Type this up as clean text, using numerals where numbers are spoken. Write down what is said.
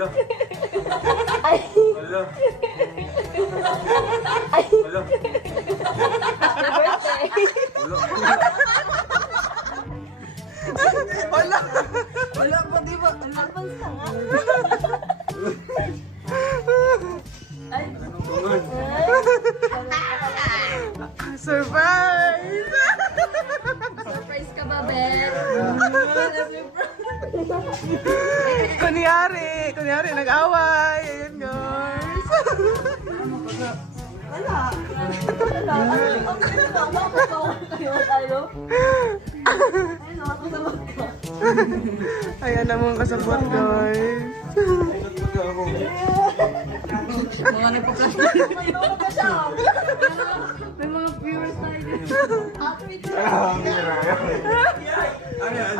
Wala. Ay. Wala. Ay. Wala. Happy birthday. Wala. Wala pa, di ba? Advance ka nga. Ay. Tungan. Surprise! Surprise ka ba, Ben? Kunyari, nag-away. Ayan, guys. Wala. Wala. Ang ganda. Mapapawal kayo tayo. Ay, nakakasabot ka. Ayan naman kasabot, guys. Mga nagpa-plastic. May mga viewers tayo dito. Outfit. Ano yan?